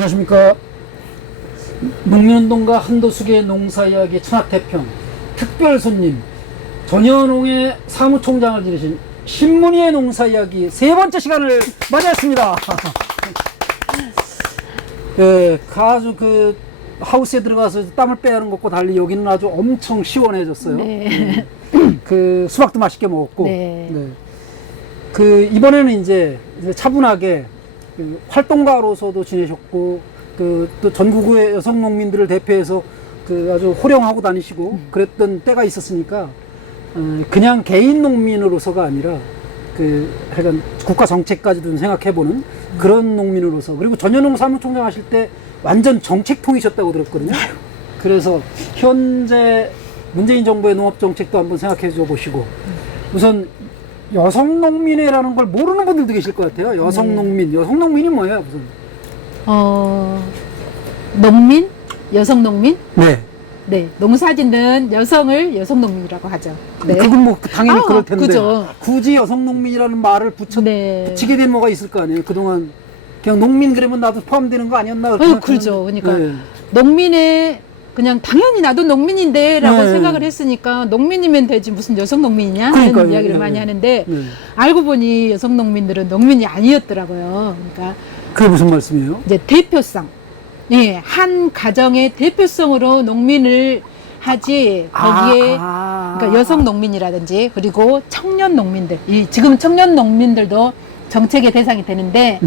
안녕하십니까. 농민운동가 한도숙의 농사이야기 천하태평 특별 손님 전현홍의 사무총장을 지내신 신문이의 농사이야기 세 번째 시간을 맞이했습니다. 아주 그 하우스에 들어가서 땀을 빼는 것과 달리 여기는 아주 엄청 시원해졌어요. 네. 그 수박도 맛있게 먹었고, 네. 그 이번에는 이제 차분하게 그 활동가로서도 지내셨고, 그 또 전국의 여성 농민들을 대표해서 그 아주 호령하고 다니시고 그랬던 때가 있었으니까 그냥 개인 농민으로서가 아니라 그 하여간 국가 정책까지도 좀 생각해보는 그런 농민으로서, 그리고 전현홍 사무총장 하실 때 완전 정책통이셨다고 들었거든요. 그래서 현재 문재인 정부의 농업 정책도 한번 생각해 줘 보시고, 우선 여성 농민회라는 걸 모르는 분들도 계실 것 같아요. 여성 농민, 여성 농민이 뭐예요, 무슨? 농민? 여성 농민? 네. 네. 농사짓는 여성을 여성 농민이라고 하죠. 네. 그건 뭐 당연히 그럴 텐데 그죠. 굳이 여성 농민이라는 말을 붙이게 된 뭐가 있을 거 아니에요. 그동안 그냥 농민 그러면 나도 포함되는 거 아니었나? 그렇죠. 그러니까 농민의 그냥 당연히 나도 농민인데 라고 생각을 했으니까 농민이면 되지 무슨 여성 농민이냐 하는 이야기를 많이 하는데 알고 보니 여성 농민들은 농민이 아니었더라고요. 그러니까 그게 무슨 말씀이에요? 이제 대표성, 한 가정의 대표성으로 농민을 하지 거기에 그러니까 여성 농민이라든지 그리고 청년 농민들, 지금 청년 농민들도 정책의 대상이 되는데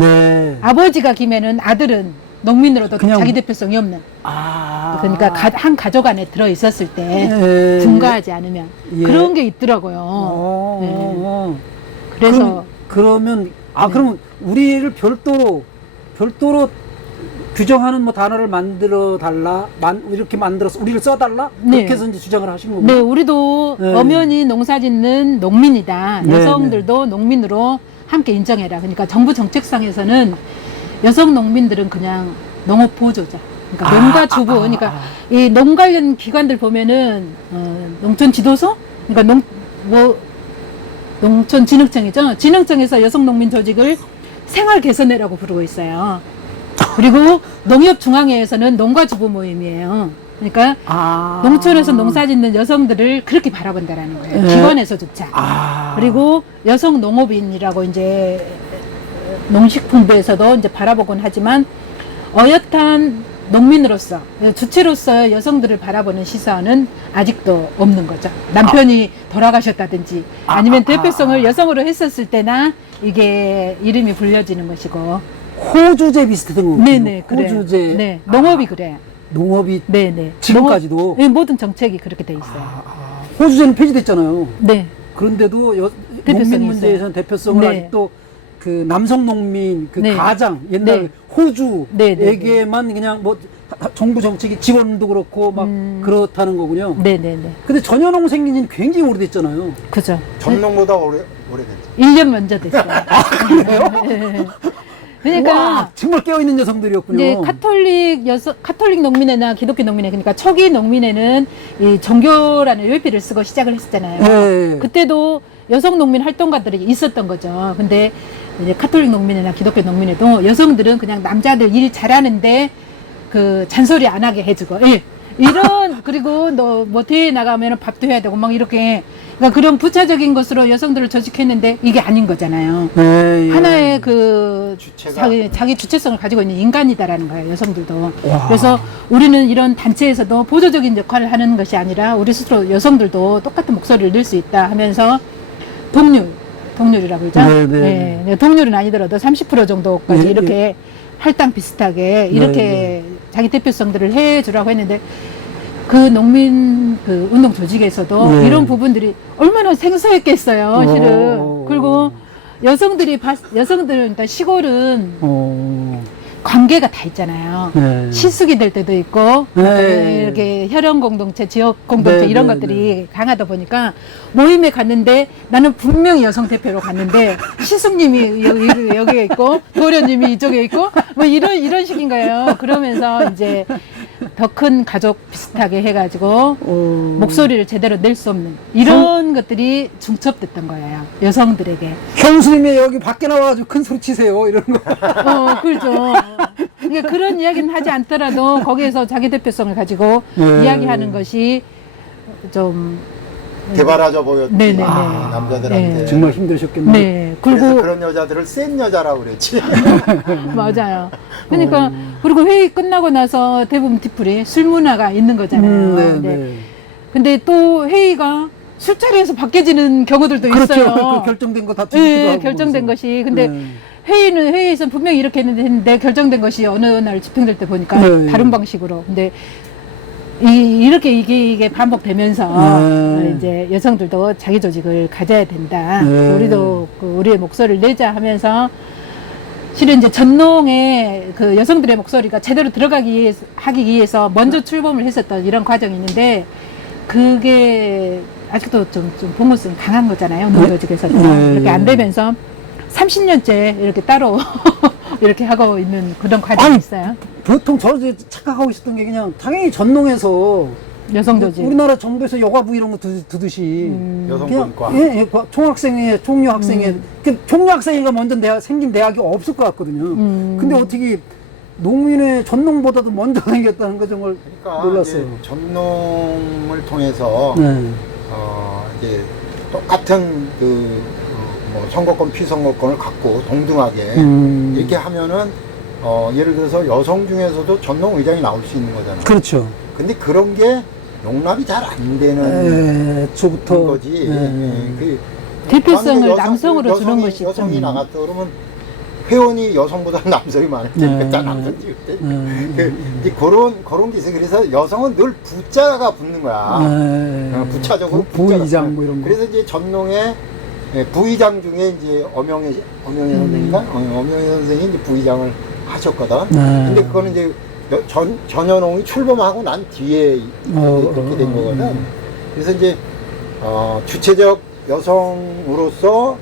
아버지가 김에는 아들은 농민으로도 자기 대표성이 없는. 그러니까 한 가족 안에 들어 있었을 때 분가하지 않으면 그런 게 있더라고요. 그래서 그러면 그러면 우리를 별도로 규정하는 뭐 단어를 만들어 달라, 이렇게 만들어서 우리를 써달라, 그렇게 해서 이제 주장을 하신 겁니다. 네, 우리도 엄연히 농사짓는 농민이다. 여성들도 농민으로 함께 인정해라. 그러니까 정부 정책상에서는 여성 농민들은 그냥 농업 보조자. 그러니까 농가주부. 그러니까 이 농 관련 기관들 보면은 농촌 지도소, 그러니까 농촌진흥청이죠. 진흥청에서 여성 농민 조직을 생활개선회라고 부르고 있어요. 그리고 농협중앙회에서는 농가주부 모임이에요. 그러니까 농촌에서 농사짓는 여성들을 그렇게 바라본다라는 거예요. 기관에서조차. 그리고 여성 농업인이라고 이제 농식품부에서도 이제 바라보곤 하지만 어엿한 농민으로서 주체로서 여성들을 바라보는 시선은 아직도 없는 거죠. 남편이 돌아가셨다든지 아니면 대표성을 여성으로 했었을 때나 이게 이름이 불려지는 것이고. 호주제 비슷했던 거군요. 네네, 그래. 호주제. 네, 농업이 그래. 농업이 네네. 지금까지도. 네, 모든 정책이 그렇게 돼 있어요. 호주제는 폐지됐잖아요. 네. 그런데도 농민 문제에서는 대표성을 아직도 그 남성 농민, 그 가장 옛날 호주에게만 그냥 뭐 정부 정책이 지원도 그렇고 막 그렇다는 거군요. 네네네. 근데 전현홍 생긴 지는 굉장히 오래됐잖아요. 그죠. 전농보다 오래됐죠. 1년 먼저 됐어요. 그래요? 네. 그러니까 와, 정말 깨어있는 여성들이었군요. 이제 카톨릭 농민회나 기독교 농민회, 그러니까 초기 농민회는 이 종교라는 열피를 쓰고 시작을 했었잖아요. 그때도 여성 농민 활동가들이 있었던 거죠. 근데 이제 카톨릭 농민회나 기독교 농민회도 여성들은 그냥 남자들 일 잘하는데 그 잔소리 안 하게 해주고, 그리고 너 뭐 대회 나가면 밥도 해야 되고 막 이렇게, 그러니까 그런 부차적인 것으로 여성들을 조직했는데 이게 아닌 거잖아요. 하나의 그 자기 주체성을 가지고 있는 인간이다라는 거예요, 여성들도. 그래서 우리는 이런 단체에서도 보조적인 역할을 하는 것이 아니라 우리 스스로 여성들도 똑같은 목소리를 낼 수 있다 하면서 동률이라고 그러죠. 네, 동률은 아니더라도 30% 정도까지 이렇게 할당 비슷하게 이렇게 자기 대표성들을 해주라고 했는데, 그 농민 그 운동 조직에서도 이런 부분들이 얼마나 생소했겠어요, 실은. 그리고 여성들, 그러니까 시골은 관계가 다 있잖아요. 시숙이 될 때도 있고, 이렇게 혈연 공동체, 지역 공동체 이런 것들이 강하다 보니까 모임에 갔는데 나는 분명히 여성 대표로 갔는데 시숙님이 여기에 있고 도련님이 이쪽에 있고 뭐 이런 식인 거예요. 그러면서 이제 더 큰 가족 비슷하게 해가지고 목소리를 제대로 낼 수 없는 이런 것들이 중첩됐던 거예요, 여성들에게. 형수님이 여기 밖에 나와가지고 큰 소리 치세요 이런 거. 그렇죠. 그게 그런 이야기는 하지 않더라도 거기에서 자기 대표성을 가지고 네. 이야기하는 것이 좀 개발하자 보였지. 네네네. 남자들한테. 네. 정말 힘드셨겠네요. 네. 그래서 그리고 그런 여자들을 센 여자라고 그랬지. 맞아요. 그러니까 그리고 회의 끝나고 나서 대부분 뒤풀이 술 문화가 있는 거잖아요. 네, 네. 네. 근데 또 회의가 술자리에서 바뀌어지는 경우들도 그렇죠. 있어요. 그 결정된 거 다 뒤집기도 네, 하고 결정된 그래서. 것이. 근데 네. 회의에서 분명히 이렇게 했는데 결정된 것이 어느 날 집행될 때 보니까 네. 다른 방식으로. 근데 이렇게 이게 반복되면서 네. 이제 여성들도 자기 조직을 가져야 된다. 네. 우리도 우리의 목소리를 내자 하면서 실은 이제 전농에 그 여성들의 목소리가 제대로 하기 위해서 먼저 출범을 했었던 이런 과정이 있는데 그게 아직도 좀 봉헌성이 강한 거잖아요. 운동조직에서도. 네. 이렇게 안 되면서 30년째 이렇게 따로 이렇게 하고 있는 그런 과정이 아니, 있어요. 보통 저 이제 착각하고 있었던 게 그냥 당연히 전농에서 여성조직. 우리나라 정부에서 여가부 이런 거 두듯이 여성분과. 그냥 예, 총학생회, 총류학생회 그 총류학생회가 먼저 생긴 대학이 없을 것 같거든요. 근데 어떻게 농민회 전농보다도 먼저 생겼다는 거 정말 그러니까 놀랐어요. 이제 전농을 통해서 네. 이제 똑같은 뭐 선거권, 피선거권을 갖고 동등하게 이렇게 하면은 예를 들어서 여성 중에서도 전농 의장이 나올 수 있는 거잖아요. 그렇죠. 근데 그런 게 용납이 잘 안 되는 애초부터 거지. 그 대표성을 만약에 남성으로 주는 것이 여성이 좀- 나갔다 그러면 회원이 여성보다 남성이 많을 때 그때 남성지 그때. 이제 그런 기세. 그래서 여성은 늘 부자가 붙는 거야. 부차적으로 부의장 뭐 이런 거. 그래서 이제 전농에 부의장 중에 이제 엄영애 선생인가? 엄영애 선생이 이제 부의장을 하셨거든. 근데 그거는 이제 전현홍이 출범하고 난 뒤에 이렇게 된 거거든. 그래서 이제 주체적 여성으로서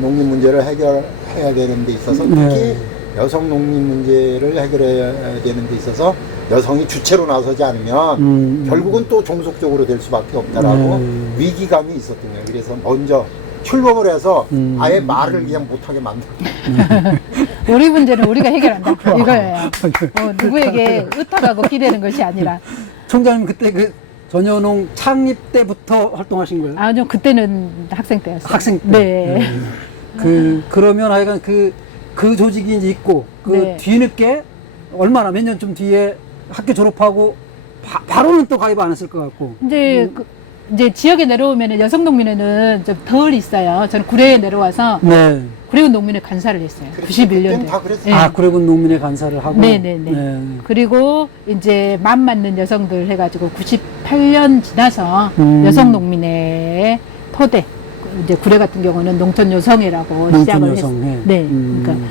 농민 문제를 해결해야 되는 데 있어서 특히 여성 농민 문제를 해결해야 되는 데 있어서 여성이 주체로 나서지 않으면 결국은 또 종속적으로 될 수밖에 없다라고 위기감이 있었던 거예요. 그래서 먼저 출범을 해서 아예 말을 그냥 못하게 만들고. 우리 문제는 우리가 해결한다. 이거예요. 누구에게 의탁하고 기대는 것이 아니라. 총장님 그때 그 전현홍 창립 때부터 활동하신 거예요? 아니요, 그때는 학생 때였어요. 학생 때. 네. 그러면 하여간 그 조직이 이제 있고 그 네. 뒤늦게 얼마나 몇 년 좀 뒤에 학교 졸업하고 바로는 또 가입 안 했을 것 같고. 이제 지역에 내려오면 여성 농민회는 좀 덜 있어요. 저는 구례에 내려와서 네. 구례군 농민회 간사를 했어요. 그랬지, 91년도에. 그때는 다 그랬어요. 아, 구례군 농민회 간사를 하고. 네네네. 그리고 이제 맘 맞는 여성들 해가지고 98년 지나서 여성 농민회의 토대. 이제 구례 같은 경우는 농촌 여성회라고 시작을 했어요. 여성회. 네. 그러니까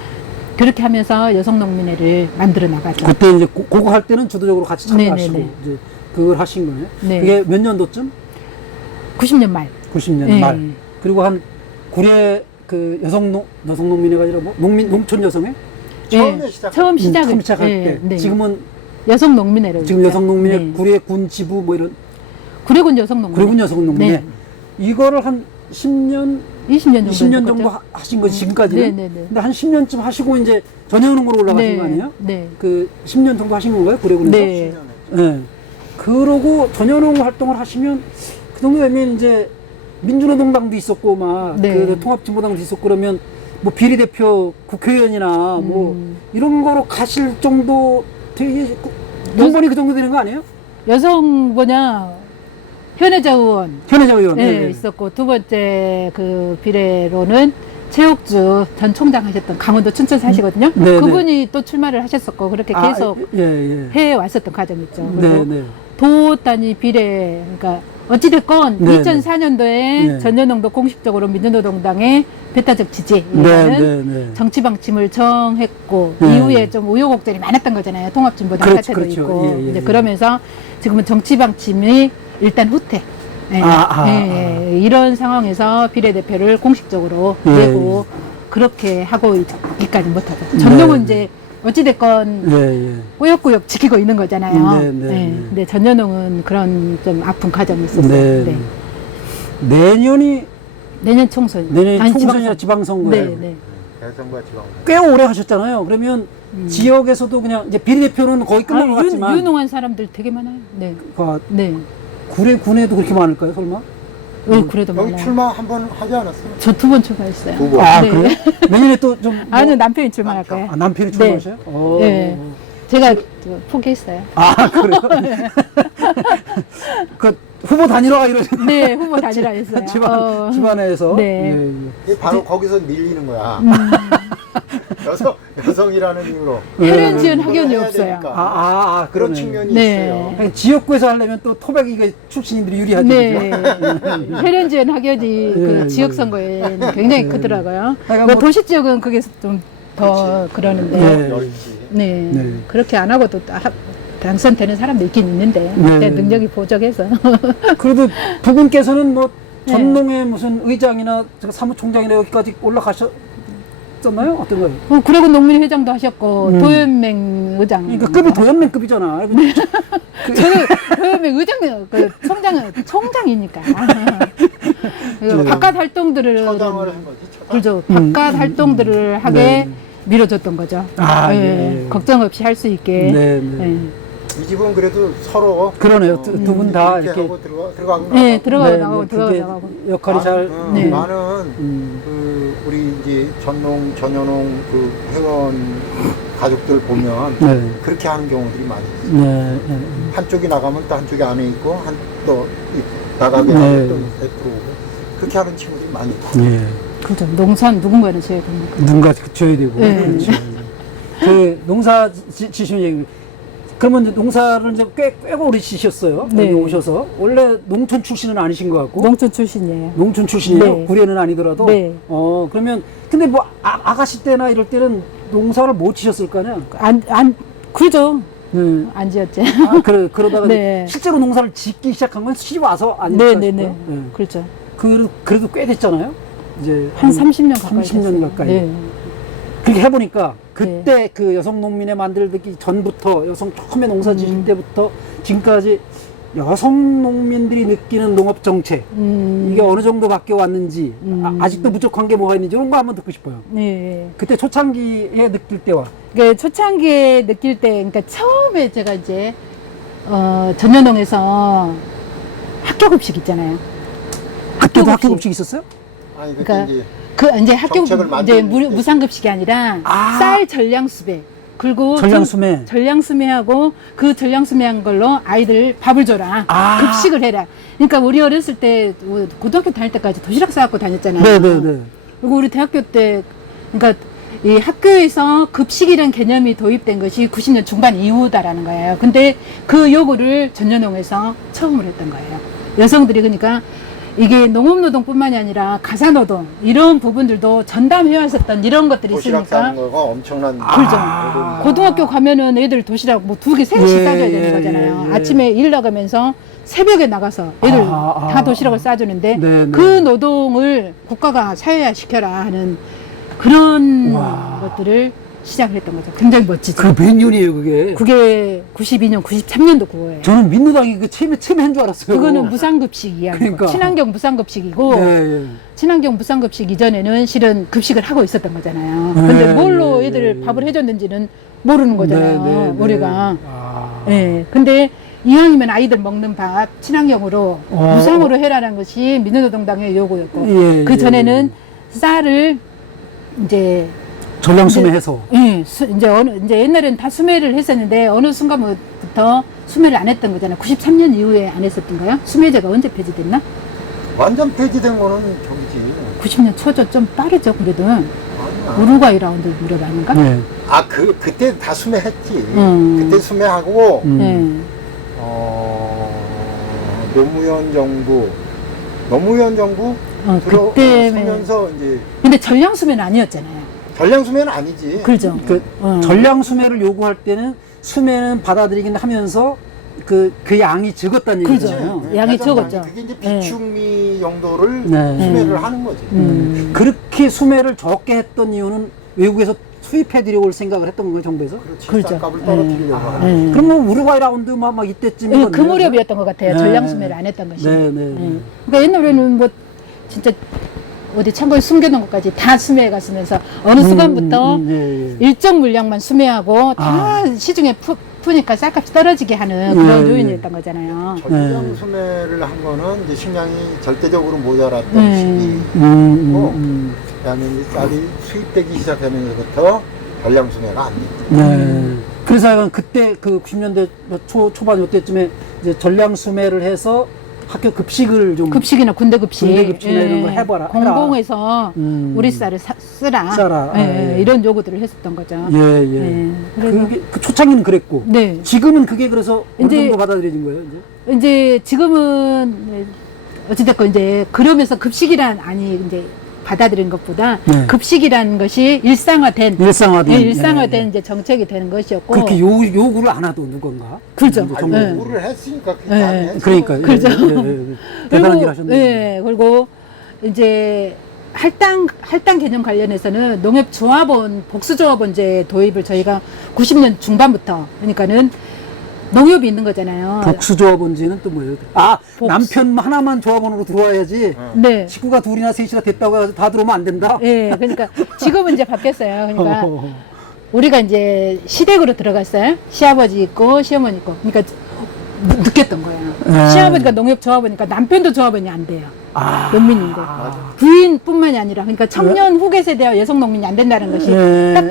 그렇게 하면서 여성 농민회를 만들어 나가죠. 그때 이제 그거 할 때는 주도적으로 같이 참여하시고 네네네. 이제 그걸 하신 거예요. 네. 그게 몇 년도쯤? 90년 말. 90년 네. 말. 그리고 한 구례 그 여성 농민회가 아니라 뭐 농촌 여성회? 처음에 시작. 처음 시작을 처음 시작할 네, 때. 네. 지금은 여성 농민회로 지금 여성 농민회 네. 구례 군 지부 뭐 이런 구례군 여성 농민회. 구례군 여성 농민회. 네. 이거를 한 10년 20년 정도 20년 정도 하신 거지 지금까지는. 네네네. 근데 한 10년쯤 하시고 이제 전현웅으로 올라가신 네. 거 아니에요? 네. 그 10년 정도 하신 건가요? 구례군에서? 네. 네. 그러고 전현웅 활동을 하시면 그 정도 되면 이제 민주노동당도 있었고 막 네. 그 통합진보당도 있었고 그러면 뭐 비례대표 국회의원이나 뭐 이런 거로 가실 정도 되게 공번이 그 정도 되는 거 아니에요? 여성 현혜자 의원 현혜자 의원. 네, 있었고 두 번째 그 비례로는 최옥주 전 총장 하셨던 강원도 춘천 사시거든요. 네, 그분이 또 출마를 하셨었고 그렇게 계속 예. 해 왔었던 과정이 있죠. 네, 그리고 네. 도 단위 비례 그러니까 어찌됐건 네, 2004년도에 네. 전현홍도 공식적으로 민주노동당의 배타적 네, 지지라는 네. 정치 방침을 정했고 네. 이후에 좀 우여곡절이 많았던 거잖아요. 통합진보당 그렇죠, 사태도 그렇죠. 있고 예, 예, 이제 예. 그러면서 지금은 정치 방침이 일단 후퇴. 예, 예, 이런 상황에서 비례대표를 공식적으로 예, 내고 그렇게 하고 있기까지 못하죠. 전용은 네. 이제 어찌됐건 예. 꾸역꾸역 지키고 있는 거잖아요. 네, 네, 네. 근데 전현웅은 그런 좀 아픈 과정이 있었어요. 네. 네. 내년이 내년 총선. 내년 아니, 총선이나 지방선거예요. 네, 네. 대선과 지방. 꽤 오래 하셨잖아요. 그러면 지역에서도 그냥 이제 비례대표는 거의 끝난 것 같지만 유능한 사람들 되게 많아요. 네. 그 네. 군에도 그렇게 많을까요, 설마? 그래도 여기 많아요. 출마 한 번 하지 않았어요? 저 2번 출마했어요. 두 번. 아, 네. 그래요? 내년에 또 좀. 아니, 남편이 출마할 거예요. 아, 남편이 출마하셔요? 오. 네. 제가 포기했어요. 아, 그래요? 그 후보 단일화 이러셨 네, 후보 단일화 했어요. 집안에서. 네. 예, 예. 이게 바로 거기서 밀리는 거야. 여성이라는 이유로. 혈연 지연 그걸 학연이 해야 없어요. 되니까. 그런 그러네. 측면이 네. 있어요. 그냥 지역구에서 하려면 또 토백이가 출신인들이 유리하죠. 네. 그죠? 혈연지연 학연이 그 예, 지역 예. 선거에 굉장히 크더라고요. 하여간 뭐 뭐- 도시 지역은 그게 좀 더 그러는데. 네. 열지. 네. 네. 그렇게 안 하고도 당선되는 사람도 있긴 있는데 네. 그때 능력이 부족해서. 그래도 부군께서는 뭐 네. 전농의 무슨 의장이나 사무총장이나 여기까지 올라가셨잖아요? 어떤가요? 그리고 농민회장도 하셨고 도연맹 의장. 그러니까 급이 도연맹급이잖아. 저는 도연맹 의장 총장이니까. 네. 바깥 활동들을 처당을 한 거지. 처당. 그렇죠. 바깥 활동들을 하게 네. 밀어줬던 거죠. 아, 예. 예. 걱정 없이 할 수 있게. 네, 네. 예. 이 집은 그래도 서로 그러네요. 두 분 다 이렇게. 하고 들어가고 네, 나가고. 들어가고 네, 나가고 네, 들어가고 그게 나가고. 역할이 잘. 네. 많은 음. 그 우리 이제 전연농 그 회원 가족들 보면 네. 그렇게 하는 경우들이 많이 있어요. 네. 네. 한쪽이 나가면 또 한쪽이 안에 있고 또 나가게 네. 하고 또 밑에 들어오고 그렇게 하는 친구들이 많이 있고. 네. 그렇죠. 농사는 누군가는 지어야 됩니다. 누군가 줘야 되고. 네. 그렇죠. 그 농사 지시는 얘기. 그러면 이제 농사를 이제 꽤 오래 지셨어요. 네. 여기 오셔서. 원래 농촌 출신은 아니신 것 같고. 농촌 출신이에요. 농촌 출신이에요? 네. 구례는 아니더라도? 네. 그러면, 근데 뭐, 아가씨 때나 이럴 때는 농사를 못 지셨을 거 아니야? 그죠. 네. 안 지었지. 그러다가 네. 실제로 농사를 짓기 시작한 건 시집 와서 아닐까 네, 싶어요. 네, 네. 그렇죠. 그래도 꽤 됐잖아요? 이제. 한 30년 가까이 30년 됐어요. 가까이. 네. 그렇게 해보니까, 그때 그 여성 농민의 만들기 전부터, 여성 처음에 농사 지을 때부터 지금까지 여성 농민들이 느끼는 농업 정책, 이게 어느 정도 바뀌어 왔는지, 아직도 부족한 게 뭐가 있는지 이런 거 한번 듣고 싶어요. 네. 그때 초창기에 느낄 때와. 그 초창기에 느낄 때, 그러니까 처음에 제가 이제 전현동에서 학교급식 있잖아요. 그때도 학교급식. 학교급식 있었어요? 아니 그때 그러니까 이제 이제 학교 정책을 이제 만드는 때. 무상급식이 아니라 아. 쌀 전량수배 그리고 전량수매. 전량수매하고 그 전량수매한 걸로 아이들 밥을 줘라. 아. 급식을 해라. 그러니까 우리 어렸을 때 고등학교 다닐 때까지 도시락 싸갖고 다녔잖아요. 네네네. 그리고 우리 대학교 때 그러니까 이 학교에서 급식이라는 개념이 도입된 것이 90년 중반 이후다라는 거예요. 근데 그 요구를 전현동에서 처음으로 했던 거예요. 여성들이 그러니까 이게 농업노동뿐만이 아니라 가사노동 이런 부분들도 전담해 왔었던 이런 것들이 도시락 있으니까 싸는 거가 엄청난 그렇죠. 고등학교 가면은 애들 도시락 뭐 2개, 3개씩 예, 싸줘야 예, 되는 거잖아요. 예, 예. 아침에 일 나가면서 새벽에 나가서 애들 아, 다 도시락을 싸주는데 네, 네. 그 노동을 국가가 사회화시켜라 하는 그런 와. 것들을 시작을 했던 거죠. 굉장히 멋지죠. 그 몇 년이에요, 그게? 그게 92년, 93년도 그거예요. 저는 민주당이 그 처음에 한 줄 알았어요. 그거는 무상급식 이야기고 그러니까. 친환경 무상급식이고 예, 예. 친환경 무상급식 이전에는 실은 급식을 하고 있었던 거잖아요. 네, 근데 뭘로 예, 애들 예. 밥을 해줬는지는 모르는 거잖아요. 네, 네, 네. 우리가. 아. 예. 근데 이왕이면 아이들 먹는 밥 친환경으로 무상으로 해라는 것이 민주노동당의 요구였고 예, 그 전에는 예. 쌀을 이제 전량수매해서. 예, 이제 옛날에는 다 수매를 했었는데 어느 순간부터 수매를 안 했던 거잖아요. 93년 이후에 안 했었던가요? 수매제가 언제 폐지됐나? 완전 폐지된 거는 저기지. 90년 초죠. 좀 빠르죠. 그래도 아니야. 우루과이 라운드 무렵 아닌가? 네. 그때 다 수매했지. 음. 그때 수매하고 네. 노무현 정부 그때 들어서면서 이제 근데 전량 수매는 아니었잖아요. 전량 수매는 아니지. 그렇죠. 전량수매를 요구할 때는 수매는 받아들이긴 하면서 그 양이 적었다는 그렇죠. 얘기잖아요. 양이 가장 적었죠. 많이 그게 이제 네. 비축미 정도를 네. 수매를 하는 거지. 그렇게 수매를 적게 했던 이유는 외국에서 수입해 들여올 생각을 했던 거예요, 정부에서? 그렇지. 그렇죠. 쌀값을 떨어뜨리려고 아, 하는. 그럼 뭐 우루과이 라운드 막 이때쯤이었네요. 그 무렵이었던 것 같아요. 네. 전량 수매를 안 했던 것이. 네, 네, 네. 그러니까 옛날에는 뭐 진짜 어디 창고에 숨겨놓은 것까지 다 수매해 갔으면서 어느 순간부터 예, 예. 일정 물량만 수매하고 다 아. 시중에 푸니까 쌀값이 떨어지게 하는 예, 그런 예. 요인이었던 거잖아요. 전량 수매를 한 거는 이제 식량이 절대적으로 모자랐던 네. 시기. 그다음에 이제 쌀이 수입되기 시작하면서부터 전량 수매가 안 됐죠. 네. 그래서 약간 그때 그 90년대 초반 이때쯤에 이제 전량 수매를 해서 학교 급식을 좀 급식이나 군대 급식, 군대 급식이나 이런 걸 해봐라. 공공에서 우리 쌀을 쓰라, 써라. 예, 예. 이런 요구들을 했었던 거죠. 예, 예. 예, 그래서 그게 그 초창기는 그랬고 네. 지금은 그게 그래서 어느 이제- 정도 받아들여진 거예요, 이제? 이제 지금은 어찌됐건 이제 그러면서 급식이란 아니 이제 받아들인 것보다 네. 급식이라는 것이 일상화된 일상화된 예, 일상화된 예, 예. 이제 정책이 되는 것이었고 그렇게 요구를 안 하도 누군가 그렇죠. 이제 아니, 정부- 네. 요구를 했으니까 그게 예. 가능했죠. 그러니까 그렇죠. 대단한 일 하셨네요. 예, 그리고 이제 할당 개념 관련해서는 농협조합원 복수조합원제 도입을 저희가 90년 중반부터 그러니까는 농협이 있는 거잖아요. 복수조합원지는 또 뭐예요? 아, 복수. 남편 하나만 조합원으로 들어와야지 네. 식구가 둘이나 셋이나 됐다고 해서 다 들어오면 안 된다? 예, 그러니까 지금은 이제 바뀌었어요. 그러니까 우리가 이제 시댁으로 들어갔어요. 시아버지 있고 시어머니 있고. 그러니까 느꼈던 거예요. 네. 시아버지가 농협 조합원이니까 남편도 조합원이 안 돼요. 아, 농민인데. 부인뿐만이 아니라 그러니까 청년 후계 세대와 여성 농민이 안 된다는 것이 네. 딱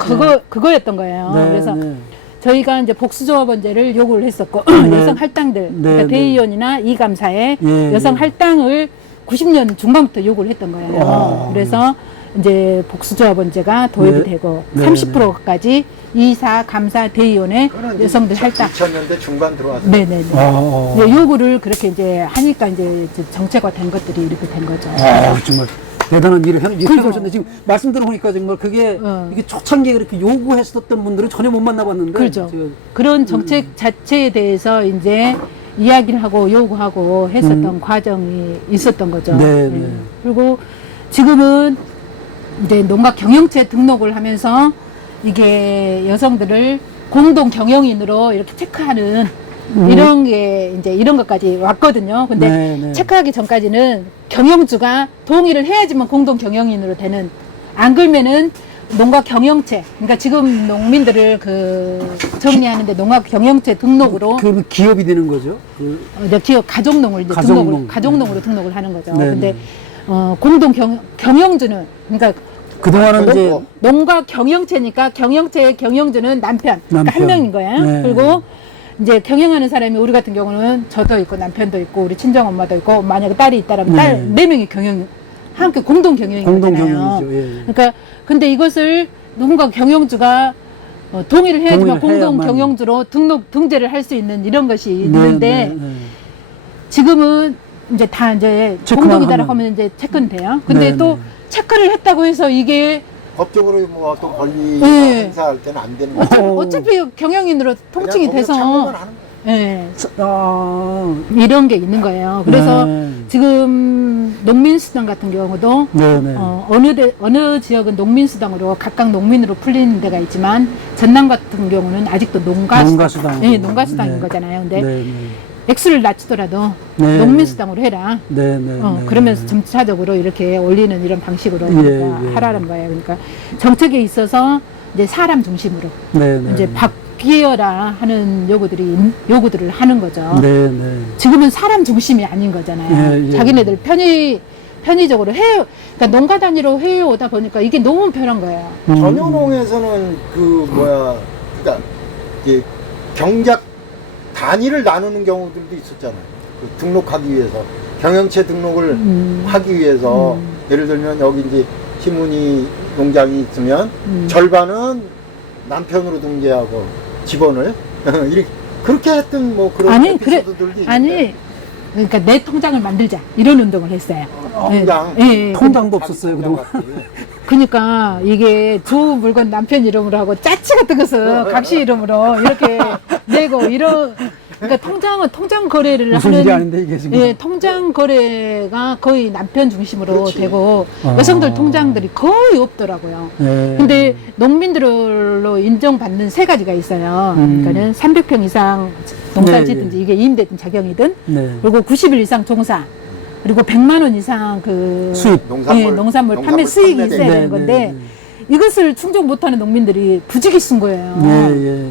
그거였던 거예요. 네, 그래서 네. 저희가 이제 복수조합원제를 요구를 했었고 네. 여성 할당들 네, 그러니까 네. 대의원이나 이감사에 예, 여성 예. 할당을 90년 중반부터 요구를 했던 거예요. 아, 그래서 이제 복수조합원제가 도입이 네. 되고 네, 30%까지 이사, 감사, 대의원에 그거는 이제 여성들 할당. 2000년대 중반 들어왔어요. 네네네. 어. 이제 요구를 그렇게 이제 하니까 이제 정책화된 것들이 이렇게 된 거죠. 아, 정말 대단한 일을 그죠. 해보셨는데 지금 말씀 들어보니까 정말 그게 어. 이게 초창기에 그렇게 요구했었던 분들은 전혀 못 만나봤는데 그렇죠. 지금 그런 정책 자체에 대해서 이제 이야기를 하고 요구하고 했었던 과정이 있었던 거죠. 네, 예. 네. 그리고 지금은 이제 농가 경영체 등록을 하면서 이게 여성들을 공동 경영인으로 이렇게 체크하는 이런 게 이제 이런 것까지 왔거든요. 근데 네, 네. 체크하기 전까지는 경영주가 동의를 해야지만 공동 경영인으로 되는, 안 그러면은 농가 경영체, 그러니까 지금 농민들을 그 정리하는데 농가 경영체 등록으로 그러면 기업이 되는 거죠. 이제 기업 가족농을 이제 가족농. 가족농으로 등록을 하는 거죠. 네, 근데 네. 공동 경영주는 그러니까 그동안은 이제 뭐, 농가 경영체니까 경영체의 경영주는 남편, 그러니까 한 남편. 명인 거예요. 네. 그리고 이제 경영하는 사람이 우리 같은 경우는 저도 있고 남편도 있고 우리 친정 엄마도 있고 만약에 딸이 있다라면 딸 네. 네 명이 함께 공동 경영인 공동 거잖아요. 경영이죠. 예. 그러니까 근데 이것을 누군가 경영주가 동의를 해야지만 동의를 공동 해야만. 경영주로 등재를 할 수 있는 이런 것이 네, 있는데 네, 네. 지금은 이제 다 이제 체크만 공동이다라고 하면. 하면 이제 체크는 돼요. 근데 네, 또 네. 체크를 했다고 해서 이게 법적으로 뭐 어떤 권리가 네. 행사할 때는 안 되는 거죠. 어차피 경영인으로 통칭이 그냥 거기서 돼서 참고만 하는 거예요. 예, 아, 이런 게 있는 거예요. 그래서 네. 지금 농민수당 같은 경우도 네, 네. 어느 지역은 농민수당으로 각각 농민으로 풀리는 데가 있지만 전남 같은 경우는 아직도 농가수당. 예, 농가수당인 네. 거잖아요. 근데 네, 네. 액수를 낮추더라도 네. 농민수당으로 해라. 네, 네, 네. 그러면서 점차적으로 이렇게 올리는 이런 방식으로 예, 그러니까 예. 하라는 거예요. 그러니까 정책에 있어서 이제 사람 중심으로 네, 네. 이제 바뀌어라 하는 요구들을 하는 거죠. 네, 네. 지금은 사람 중심이 아닌 거잖아요. 예, 예. 자기네들 편의적으로 그러니까 농가 단위로 해오다 보니까 이게 너무 편한 거예요. 전효농에서는 그러니까 이제 경작 단위를 나누는 경우들도 있었잖아요. 그 등록하기 위해서 경영체 등록을 하기 위해서 예를 들면 여기 이제 시문이 농장이 있으면 절반은 남편으로 등재하고 집원을 이렇게 그렇게 했던 뭐 그런 에피소드들도 있는데. 아니 그러니까 내 통장을 만들자 이런 운동을 했어요. 통장. 예, 예. 통장도 없었어요, 그동안. 그러니까 이게 좋은 물건 남편 이름으로 하고 짜치 같은 것은 각시 이름으로 이렇게 내고 이런 그러니까 통장 거래를 무슨 하는 일이 아닌데 이게 지금. 예, 통장 거래가 거의 남편 중심으로 그렇지. 되고 아. 여성들 통장들이 거의 없더라고요. 네. 근데 농민들로 인정받는 세 가지가 있어요. 그러니까는 300평 이상 농사를 네, 짓든지 이게 임대든 자경이든 네. 그리고 90일 이상 종사 그리고 100만 원 이상 그 수입. 농산물 판매 수익이 있어야 네, 되는 건데 네, 네. 이것을 충족 못하는 농민들이 부지기 쓴 거예요. 예.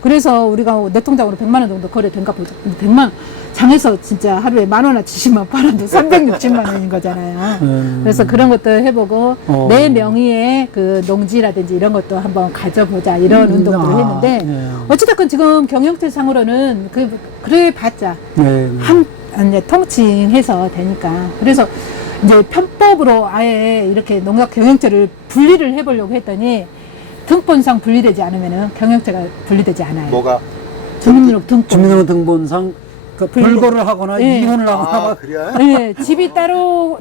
그래서 우리가 내 통장으로 100만 원 정도 거래된가 보죠. 근데 100만 장에서 진짜 하루에 10,000원어치씩만 팔아도 360만 원인 거잖아요. 그래서 그런 것도 해보고 내 명의의 그 농지라든지 이런 것도 한번 가져보자 이런 운동들을 했는데 어찌됐건 지금 경영체 상으로는 그래 봤자 이제 통칭해서 되니까 그래서 이제 편법으로 아예 이렇게 농약 경영체를 분리를 해보려고 했더니 등본상 분리되지 않으면은 경영체가 분리되지 않아요. 뭐가? 주민등록 등본. 주민등록 등본상 그러니까 분리- 별거를 하거나 네. 이혼을 하거나 아, 그래? 네, 집이 따로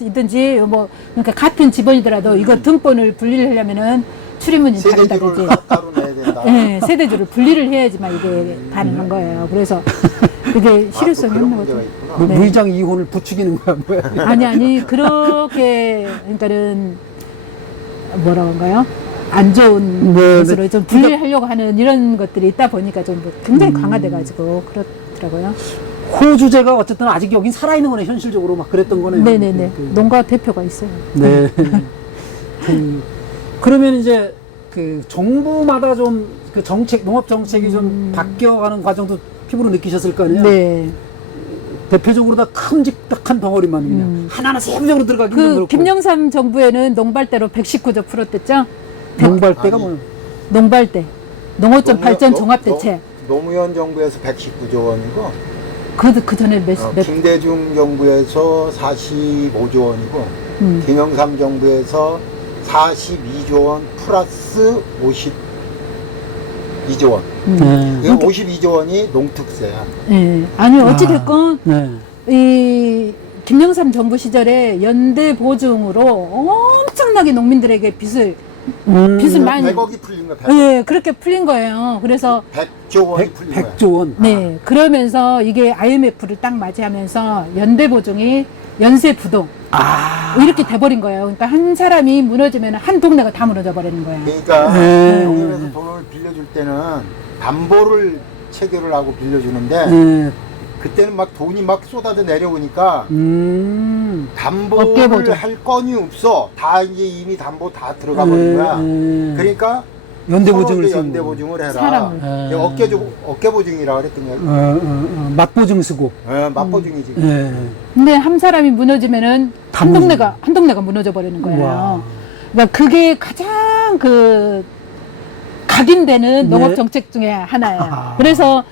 있든지 뭐 그러니까 같은 집원이더라도 이거 등본을 분리를 하려면은 출입문이 다르다든지 세대주를 따로 내야 된다. 네, 세대주를 분리를 해야지만 이게 가능한 거예요. 그래서 이게 실효성이 그런 없는 문제가 거죠. 있구나. 뭐 네. 무이장 이혼을 부추기는 거야 뭐야? 아니 그렇게 그러니까는 뭐라고 한가요? 안 좋은 네, 것으로 네. 좀 분리하려고 하는 이런 것들이 있다 보니까 좀 굉장히 강화돼가지고 그렇더라고요. 호주제가 어쨌든 아직 여긴 살아있는 거네 현실적으로 막 그랬던 거네요. 네네네. 농가 대표가 있어요. 네. 그러면 이제 그 정부마다 좀 그 정책, 농업 정책이 좀 바뀌어가는 과정도 피부로 느끼셨을 거 아니에요? 네. 대표적으로 다 큼직한 덩어리만 그냥 하나하나 세부적으로 들어가기 좀 그 그렇고. 김영삼 정부에는 농발대로 119조 풀었댔죠? 농발대가 아니, 뭐야? 농발대. 농어촌 발전 노무현- 종합대책. 노무현 정부에서 119조 원이고 그 전에 몇 김대중 정부에서 45조 원이고 김영삼 정부에서 42조 원 플러스 52조 원. 네. 그 52조 원이 농특세야. 예. 아니 어찌됐건 네. 이 김영삼 정부 시절에 연대 보증으로 엄청나게 농민들에게 빚을 많이 100억이 풀린 거야. 100억. 예, 그렇게 풀린 거예요. 그래서 100조 원이 풀린 거야. 100조 원. 네, 그러면서 이게 IMF를 딱 맞이하면서 연대 보증이 연쇄 부동 이렇게 돼버린 거예요. 그러니까 한 사람이 무너지면 한 동네가 다 무너져 버리는 거예요. 그러니까 네. 농협에서 돈을 빌려줄 때는 담보를 체결을 하고 빌려주는데 네. 그때는 막 돈이 막 쏟아져 내려오니까 어깨 담보를 보증. 할 건이 없어. 다 이제 이미 담보 다 들어가 버린 거야. 그러니까 연대 서로 보증을 이제 쓰고. 연대 보증을 해라. 사람을. 어깨 보증이라 그랬더니 맞보증 쓰고. 맞보증이지. 예. 근데 한 사람이 무너지면은 한 무너져. 동네가 무너져 버리는 거예요. 와. 그러니까 그게 가장 각인되는 농업 정책 중에 하나예요. 아. 그래서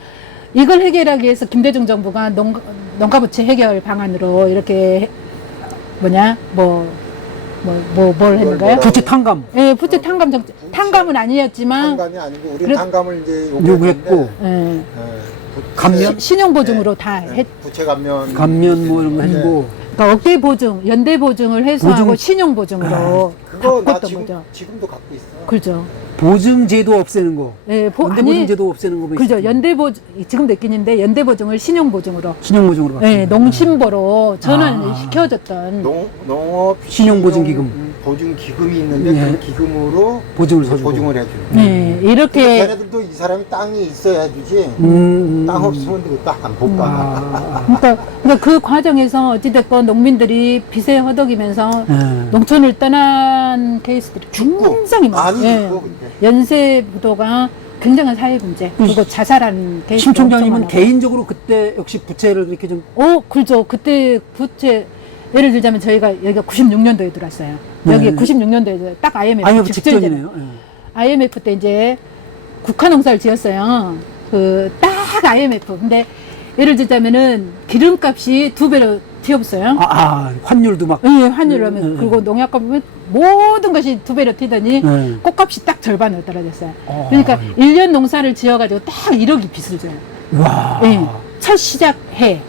이걸 해결하기 위해서 김대중 정부가 농가부채 해결 방안으로 이렇게 뭘 했는가요? 뭐라고? 부채 탕감 예, 부채 탕감 정책. 탕감은 아니었지만 탕감이 아니고 우리 그래- 탕감을 이제 요구했고. 예, 감면? 신용보증으로 다 했. 부채 감면 감면 뭐 이런 거 네. 해주고. 그러니까 어깨 보증, 연대 보증을 해소하고 보증- 신용 보증으로 그거 나 바꿨던 거죠. 지금도 갖고 있어. 그렇죠. 보증제도 없애는 거. 예, 연대 보증제도 없애는 거뭐 그죠. 연대 보증 지금도 있긴 있는데 연대 보증을 신용 보증으로, 신용보증으로 바뀌는 예, 거. 농신보로 전환을 아. 시켜줬던. 농업 신용보증기금. 보증기금이 있는데 예. 그 기금으로 보증을 서주고. 보증을 해주는. 네, 근데 이렇게 걔네들도 이 사람이 땅이 있어야 해주지. 땅 없으면 그땅못 가. 그러니까 그 과정에서 어찌됐건 농민들이 빚에 허덕이면서 예. 농촌을 떠난 케이스들이 죽고. 굉장히 많아요. 많이 예. 죽고, 근데. 연쇄 부도가 굉장한 사회 문제, 그리고 자살하는 케이스가 심 총장님은 엄청 많아요. 개인적으로 그때 역시 부채를 이렇게 좀 그렇죠. 그때 부채 예를 들자면 저희가 여기가 96년도에 들어왔어요. 여기 네. 96년도에 딱 IMF IMF 직전이잖아요. 직전이네요. 예. IMF 때 이제 국화농사를 지었어요. 딱 IMF. 근데 예를 들자면은 기름값이 2배로 튀었어요. 환율도 막. 예, 환율을 하면. 그리고 농약값 보면 모든 것이 2배로 튀더니 네. 꽃값이 딱 절반으로 떨어졌어요. 그러니까 1년 농사를 지어가지고 딱 1억이 빚을 져요. 와. 예, 첫 시작해.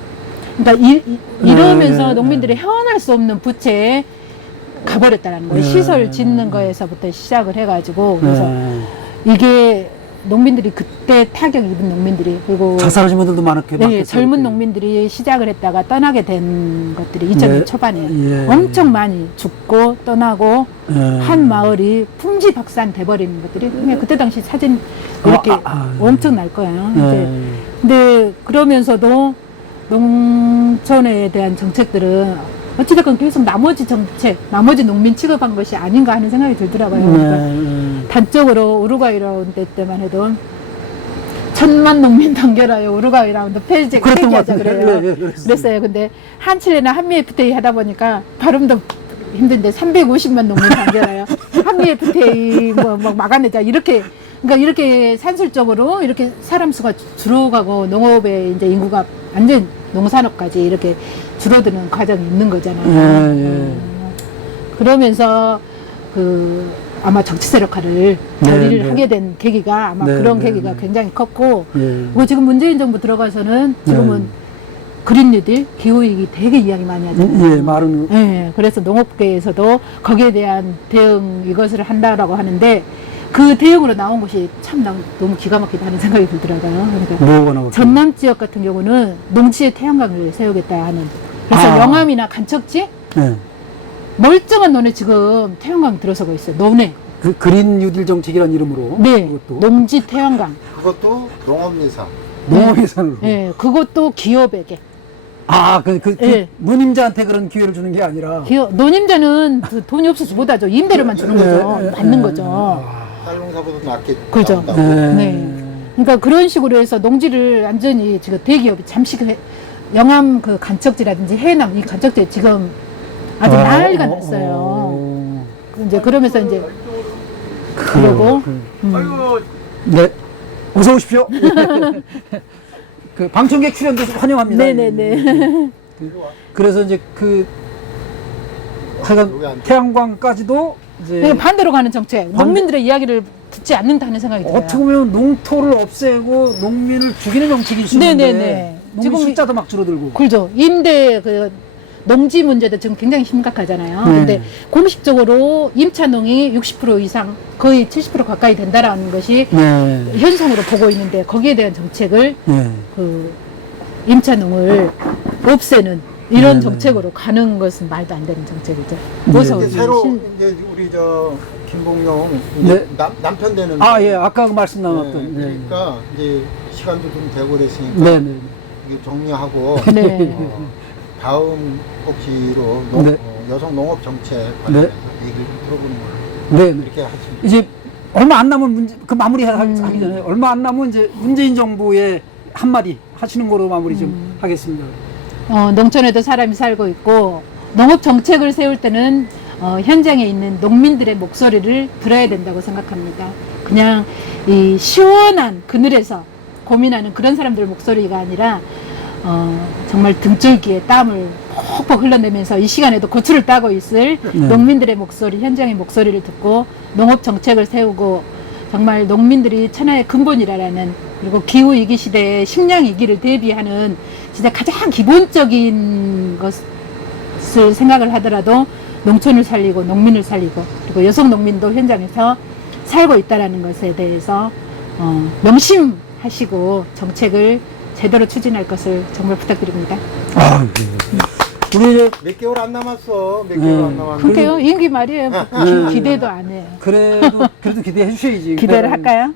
그러니까 이러면서 네, 농민들이 헤어날 수 없는 부채에 가버렸다는 거예요. 네. 시설 짓는 거에서부터 시작을 해가지고. 그래서 네. 이게 농민들이 그때 타격 입은 농민들이, 그리고 자살하신 분들도 많았겠죠. 네, 젊은 농민들이 시작을 했다가 떠나게 된 것들이 2000년 네. 초반에 예. 엄청 많이 죽고 떠나고 예. 한 마을이 풍지박산 돼버리는 것들이 그냥 그때 당시 사진 이렇게 엄청 날 거예요. 이제 예. 근데 그러면서도 농촌에 대한 정책들은 어찌됐건 계속 나머지 정책, 나머지 농민 취급한 것이 아닌가 하는 생각이 들더라고요. 그러니까 단적으로 우루과이 라운드 때만 해도 1000만 농민 단결하여 우루과이 라운드 폐기하자 그래요. 그랬어요. 근데 한칠레나 한미 FTA 하다 보니까 발음도 힘든데 350만 농민 단결하여 한미 FTA 뭐 막아내자 이렇게. 그러니까 이렇게 산술적으로 이렇게 사람 수가 줄어가고 농업의 이제 인구가 완전 농산업까지 이렇게 줄어드는 과정이 있는 거잖아요. 그러면서 그 아마 정치 세력화를 결의를 하게 된 계기가 아마 그런 계기가 굉장히 컸고, 뭐 지금 문재인 정부 들어가서는 지금은 그린 뉴딜, 기후위기 되게 이야기 많이 하잖아요. 말은. 그래서 농업계에서도 거기에 대한 대응 이것을 한다라고 하는데 그 대응으로 나온 것이 참 너무 기가 막히다 하는 생각이 들더라고요. 그러니까 전남 지역 같은 경우는 농지에 태양광을 세우겠다 하는. 그래서 영암이나 간척지 멀쩡한 논에 지금 태양광 들어서고 있어요. 논에. 그 그린 뉴딜 정책이라는 이름으로. 네. 그것도. 농지 태양광. 그것도 농업예산. 농업예산으로. 네. 그것도 기업에게. 노님자한테 그런 기회를 주는 게 아니라. 노님자는 돈이 없어서 못하죠. 임대료만 주는 거죠. 받는 거죠. 쌀농사보다 낫게. 그죠. 네. 그러니까 그런 식으로 해서 농지를 완전히 지금 대기업이 잠시 영암 그 간척지라든지 해남 이 간척지 지금 아주 난리가 났어요. 이제 그러면서 이제 그러고. 네. 어서 오십시오. 그 방청객 출연도 환영합니다. 네네네. 그래서 이제 하여간 태양광까지도 이제 반대로 가는 정책. 농민들의 이야기를 듣지 않는다는 생각이 들어요. 어떻게 보면 농토를 없애고 농민을 죽이는 정책일 수 있는데 농민 숫자도 막 줄어들고. 그렇죠. 임대 농지 문제도 지금 굉장히 심각하잖아요. 근데 공식적으로 임차농이 60% 이상 거의 70% 가까이 된다라는 것이 현상으로 보고 있는데 거기에 대한 정책을 그 임차농을 없애는 이런 정책으로 가는 것은 말도 안 되는 정책이죠. 이제 새로 이제 우리 김봉용 남편 되는. 아까 그 말씀 나눴던. 그러니까 이제 시간도 좀 되고 그랬으니까 이게 정리하고 다음 꼭지로 여성 농업 정책 관련해서 얘기를 들어보는 걸로 이렇게 하시면. 이제 얼마 안 남은 마무리하기 전에 얼마 안 남은 이제 문재인 정부의 한마디 하시는 거로 마무리 좀 하겠습니다. 농촌에도 사람이 살고 있고 농업 정책을 세울 때는 현장에 있는 농민들의 목소리를 들어야 된다고 생각합니다. 그냥 이 시원한 그늘에서 고민하는 그런 사람들 목소리가 아니라 정말 등줄기에 땀을 퍽퍽 흘러내면서 이 시간에도 고추를 따고 있을 농민들의 목소리, 현장의 목소리를 듣고 농업 정책을 세우고 정말 농민들이 천하의 근본이라는 그리고 기후위기 시대에 식량위기를 대비하는 진짜 가장 기본적인 것을 생각을 하더라도 농촌을 살리고 농민을 살리고 그리고 여성 농민도 현장에서 살고 있다는 것에 대해서 명심하시고 정책을 제대로 추진할 것을 정말 부탁드립니다. 우리 이제 몇 개월 안 남았어. 몇 개월 안 남았는데. 그러게요. 임기 말이에요. 기대도 안 해요. 그래도 기대해 주셔야지. 기대를 할까요?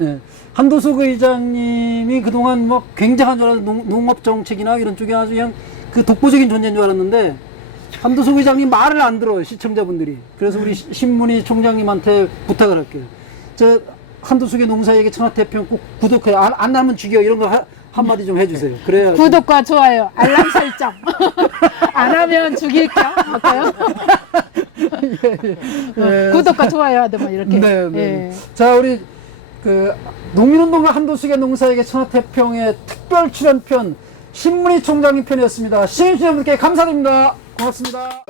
한도숙 의장님이 그동안 뭐 굉장한 줄 알았는데 농업 정책이나 이런 쪽에 아주 그냥 그 독보적인 존재인 줄 알았는데 한도숙 의장님 말을 안 들어요, 시청자분들이. 그래서 우리 신문희 총장님한테 부탁을 할게요. 한도숙의 농사얘기 천하태평 꼭 구독해. 안 하면 죽여. 이런 거 한마디 좀 해주세요. 그래야 구독과 좋아요, 알람 설정. 안 하면 죽일게요. 어때요? 구독과 좋아요 하더만 이렇게. 자, 우리 농민운동가 한도숙의 농사에게 천하태평의 특별 출연편 신문희 총장님 편이었습니다. 시청자분들께 감사드립니다. 고맙습니다.